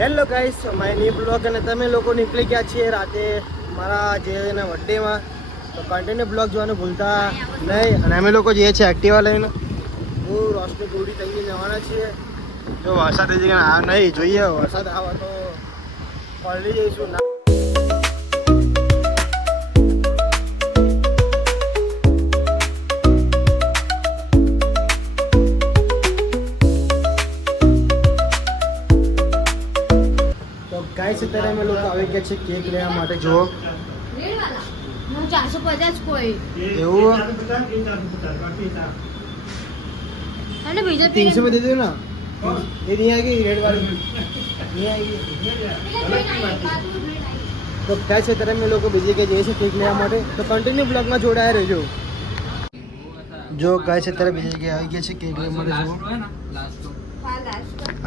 Hello guys, my new blog અને તમે લોકો નીકળી ગયા છીએ રાતે મારા જેના બર્થડેમાં. તો કન્ટિન્યુ બ્લોગ જોવાનું ભૂલતા નહીં. અને અમે લોકો જઈએ છીએ એક્ટિવા લઈને. હું રોશની ગોળી થઈને જવાના છીએ. જો વરસાદ આ નહીં જોઈએ, વરસાદ આવે તો પલળી જઈશું. ગાઈસ અત્યારે અમે લોકો આવી ગયા છે કેક લેવા માટે. જુઓ 450 કોઈ એવું અને બીજા 300 में दे दो ना. ये नहीं आएगी रेड वाली, नहीं आएगी. તો ગાઈસ અત્યારે અમે લોકો બીજી કે જઈએ છીએ કેક લેવા માટે. તો કન્ટિન્યુ બ્લોગમાં જોડાયા રહેજો. જો ગાઈસ અત્યારે બીજી કે આવી ગયા છે કેક લેવા માટે. જુઓ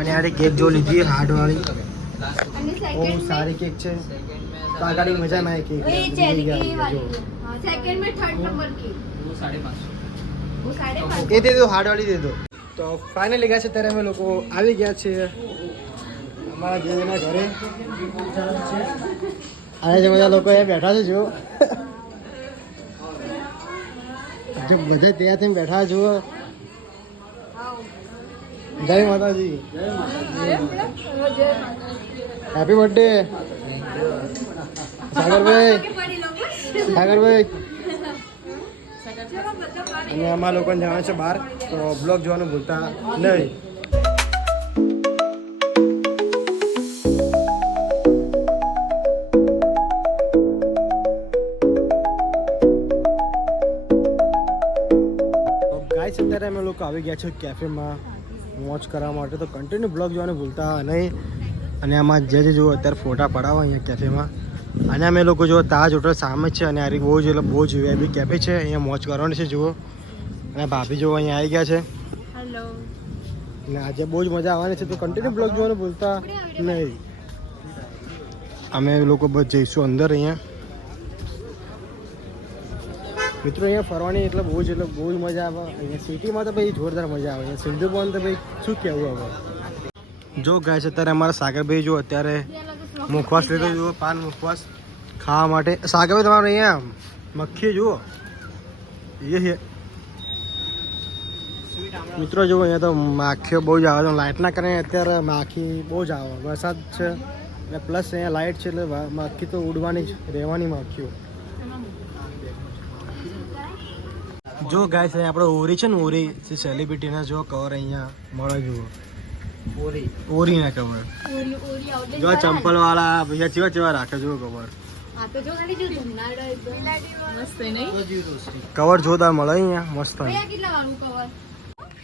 અને આ કેક જો લીધી હાર્ડ વાળી, બહુ સારી કેક છે. તો આગળ મજા ના કેક सेकंड में थर्ड नंबर की वो 550 એ દે દો, હાર્ડ વાળી દે દો. તો ફાઇનલી ગયા છે ત્યારે અમે લોકો આવી ગયા છીએ અમારા જેના ઘરે. આ જે બધા લોકો અહીંયા બેઠા છે. જુઓ જો બધા ત્યાં થઈને બેઠા. જુઓ જય માતાજી, હેપી બર્થડે સાગરભાઈ. સાગરભાઈ અને અમારા લોકોને જવાનું છે બહાર. તો બ્લોગ જોવાનું ભૂલતા નહીં. ગાઈસ અત્યારે અમે લોકો આવી ગયા છે કેફેમાં વોચ કરવા માટે. તો કન્ટિન્યુ બ્લોગ જોવાનું ભૂલતા નહીં. અને આમાં જે જુઓ અત્યારે ફોટા પડાવો અહીંયા કેફેમાં. અને અમે લોકો જો તાજ હોટલ સામે જ છે. અને આ બહુ જ વીઆઈપી કેફે છે. અહીંયા મોજ કરવાની છે. જુઓ અને ભાભી જો અહીંયા આવી ગયા છે. હેલો. અને આજે બહુ જ મજા આવવાની છે. તો કન્ટિન્યુ બ્લોગ જોવાનું ભૂલતા નહીં. અમે લોકો બસ જઈશું અંદર. અહીંયા મિત્રો અહીંયા ફરવાની એટલે બહુ જ મજા આવે. અહીંયા સિટીમાં તો ભાઈ જોરદાર મજા આવે. અહીંયા સિંધુ ભવન તો ભાઈ શું કહેવું હવે. જો ગાય છે અત્યારે અમારા સાગરભાઈ જો અત્યારે મુખવાસ લીધો. જુઓ પાન મુખવાસ ખાવા માટે. સાગરભાઈ તમારે અહીંયા મક્ખી જુઓ એ છે મિત્રો. જુઓ અહીંયા તો માખીઓ બહુ જ આવે. લાઇટના કારણે અત્યારે માખી બહુ જ આવે. વરસાદ છે અને પ્લસ અહીંયા લાઇટ છે એટલે માખી તો ઉડવાની જ રહેવાની માખીઓ. જો ગાય છે આપણે ઓરી છે ને, ઓરી સેલિબ્રિટીના જો કવર અહીંયા મળે. જુઓ ઓરી ના કવર. જો ચંપલ વાળા ભૈયા ચેવા રાખે. જુઓ કવર કવર જોરદાર મળે અહીંયા મસ્ત.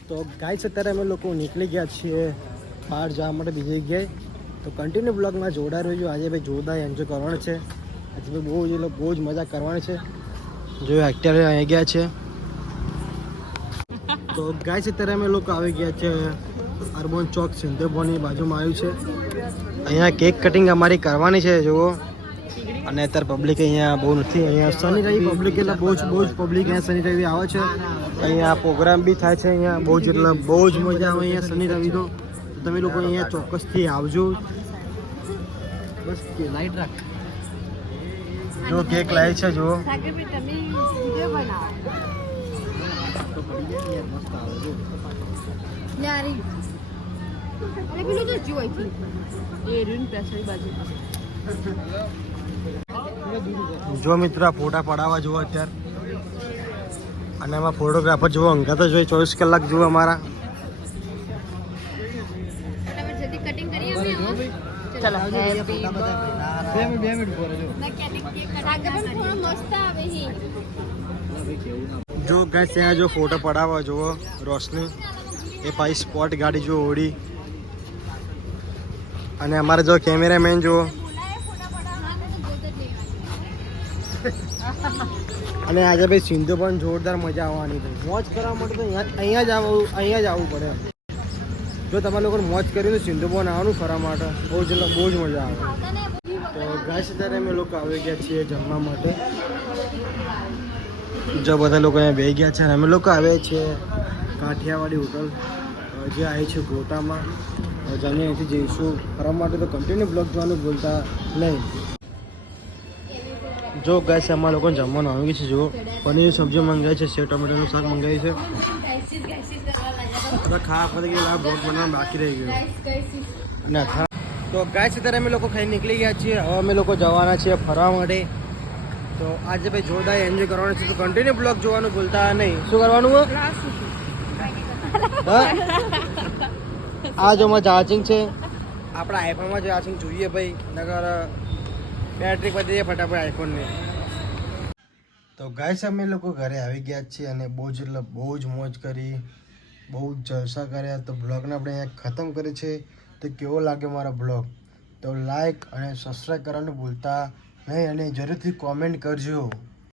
તો ગાઈસ અત્યારે અમે લોકો નીકળી ગયા છીએ બહાર જવા માટે બીજી જગ્યાએ. તો કન્ટિન્યુ બ્લોગમાં જોડા રહેજો. આજે ભાઈ જોરદાર એન્જોય કરવાનું છે. આજે ભાઈ બહુ જ મજા કરવાની છે. જો એક્ટર આવી ગયા છે. તો ગાઈસ અત્યારે અમે લોકો આવી ગયા છે અર્બન ચોક સિંધુ ભવનની બાજુમાં આવ્યું છે. અહીંયા કેક કટિંગ અમારી કરવાની છે. જુઓ અને અત્યારે પબ્લિક અહીંયા બહુ નથી. અહીંયા શનિ રવિ પબ્લિક એટલે બહુ જ પબ્લિક અહીંયા શનિ રવિ આવે છે. અહીંયા પ્રોગ્રામ બી થાય છે. અહીંયા બહુ જ મજા આવે અહીંયા શનિ રવિનો. તમે લોકો અહીંયા ચોક્કસથી આવજો. બસ લાઈટ રાખ. જો કેક લાવી છે. જુઓ જો મિત્ર ફોટા પડાવવા જુઓ અત્યારે. અને એમાં ફોટોગ્રાફર જુઓ અંગત જ હોય 24 કલાક. જુઓ અમારા જો ગાઈસ ત્યાં જો ફોટો પડાવવા જુઓ રોશની એ પાછી સ્પોટ ગાડી જો ઓડી. અને અમારે જો કેમેરામેન જુઓ. અને આજે ભાઈ સિંધુ પણ જોરદાર મજા આવવાની છે. મોજ કરવા માટે તો અહીંયા જ આવવું પડે. જો તમારે લોકોને મોજ કરીને સિંધુ ભવન આવવાનું ફરવા માટે બહુ જ મજા આવે. તો ગાઈસ અત્યારે અમે લોકો આવી ગયા છીએ જમવા માટે. જો બધા લોકો અહીંયા બેસી ગયા છે. અને અમે લોકો આવ્યા છીએ કાઠિયાવાડી હોટલ જે આવી છે ગોટામાં. જાને અહીંથી જઈશું ફરવા માટે. તો કન્ટિન્યુ બ્લોગ જોવાનું ભૂલતા નહીં. જો ગાઈસ અમારા લોકોને જમવાનું આવી ગયું છે. જો પનીર સબ્જી મંગાવી છે, સેવ ટમેટાનું શાક મંગાવી છે. બધા ખાવા પડી ગયા, બ્લોગ બનાવવાનું બાકી રહી ગયું. અને તો ગાઈસ અત્યારે અમે લોકો ખાઈ નીકળી ગયા છીએ. હવે અમે લોકો જવાના છીએ ફરવા માટે. તો આજે ભાઈ જોરદાર એન્જોય કરવાનું છે. તો કન્ટિન્યુ બ્લોગ જોવાનું ભૂલતા નહીં. શું કરવાનું હોય? આ જો માં ચાર્જિંગ છે, આપણા આઈફોનમાં ચાર્જિંગ જોઈએ ભાઈ, નગર બેટરી પતી જાય ફટાફટ આઈફોનની. તો ગાઈસ અમે લોકો ઘરે આવી ગયા છીએ અને બહુ જ એટલે બહુ જ મોજ કરી, બહુ જ જલસા કર્યા. તો બ્લોગને આપણે અહીંયા ખતમ કરીએ છીએ. તો કેવો લાગે મારો બ્લોગ તો લાઈક અને સબસ્ક્રાઈબ કરવાનું ભૂલતા નહીં અને જરૂરથી કોમેન્ટ કરજો.